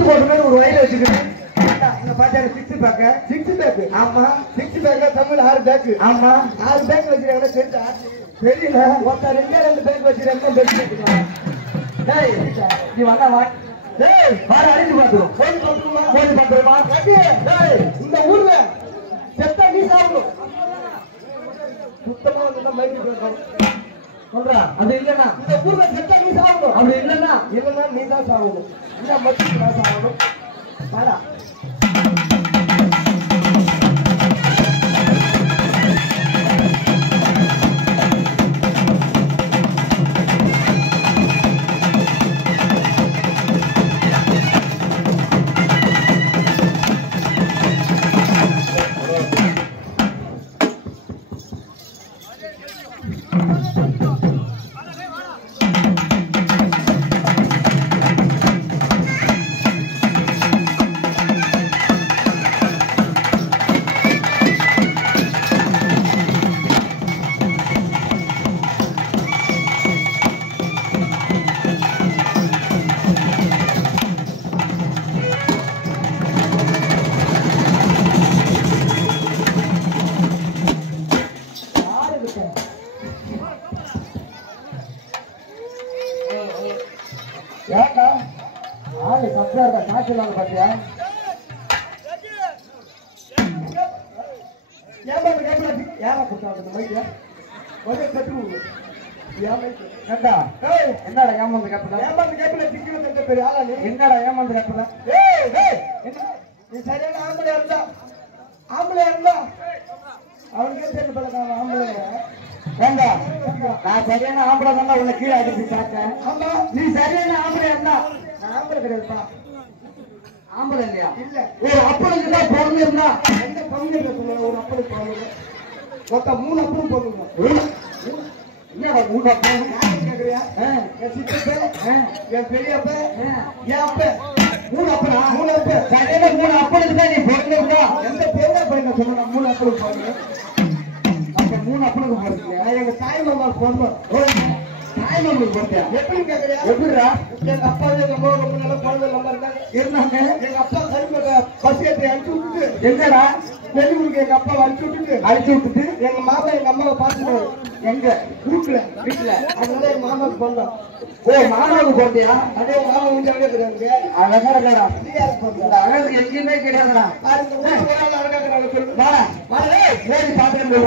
சோத்து போட்டு ஒரு வயல வச்சுக்கிறேன். இந்த பாத்தாரு சிக்ஸ் பேக். ஆமா சிக்ஸ் பேக் தமிழ் 6 பேக். ஆமா 6 பேக் வச்சிருக்காங்க. தெரிஞ்சா தெரியல. ஒருத்தர் 2 பேக் வச்சிருக்காங்க. பேசிக்கலாம். டேய் நீ வா. டேய் வார அடிச்சு பாத்துறோம். போன் பண்றோமா கட்டி. டேய் இந்த ஊர்ல செத்தா நீ சாவணும். சுத்தமா வந்து மைக் சொல்றா. அது இல்லனா இந்த ஊர்ல செத்தா நீ சாவணும். அப்படி இல்லனா நீ தான் சாவணும். இந்த மச்சி தான் சாவணும். வாடா. ஏண்டா ஆளு சப்ளையர் காய்ச்சல் பாத்தியா? ஏமா கொடுத்தாங்க மைக்க கொஞ்சம் கட்டு கண்டா. என்னடா ஏமாந்து கேப்பல திக்கிற பெரிய ஆளா நீ? என்னடா ஏமாந்து கேப்பல? நீ சரியான ஆம்பளையா இருந்தா அவனுக்கே தெரிஞ்சு பழக்காம ஆம்பளைய வேண்டா. நான் சரியான ஆம்பளை தானே உன்னை கீழே அடிச்சு பார்த்தேன். ஆமா நீ சரியான ஆம்பளையா இருந்தா நான் ஆம்பளை கிடையாதுப்பா. ஆம்பளை இல்லையா? இல்ல. ஒரு அப்பளுக்கு தான் பொண்ணு இருந்தா எந்த பொண்ணு சொல்ல ஒரு அப்பளுக்கு பொண்ணு மொத்தம் 3 அப்பளும் பொண்ணுங்க. என்னடா 3 அப்பளும் கேக்குறியா? என் சித்தப்ப என் பெரியப்ப என் அப்ப 3 அப்பனா 3 அப்ப சரியான 3 அப்பளுக்கு தான் நீ பொண்ணு இருந்தா எந்த பெரிய பையனை சொல்ல 3 அப்பளுக்கு பொண்ணு 3 அப்பளுக்கு போறீங்க. எங்க தாய் மாமா பொண்ணு தாய் மாமனுக்கு போறியா? எப்படி கேக்குறியா? எப்படிடா? எங்க அப்பா எங்க அம்மா ரொம்ப நல்ல குழந்தை நல்லா இருந்தாங்க. எங்க அப்பா கரும்பு பஸ் ஏற்றி அடிச்சு விட்டுட்டு எங்கடா வெளியூருக்கு எங்க அப்பா அடிச்சு விட்டுட்டு எங்க மாமா எங்க அம்மாவை பார்த்துட்டு எங்க வீட்டுல அதனால எங்க மாமாவுக்கு போனோம். ஓ மாமாவுக்கு போட்டியா? அதே மாமா வந்து அழகா இருக்கிறாங்க. அழகா இருக்கடா. அழகு எங்கேயுமே கிடையாதுடா. அழகா இருக்கிறாங்க சொல்லு. பாத்துட்டு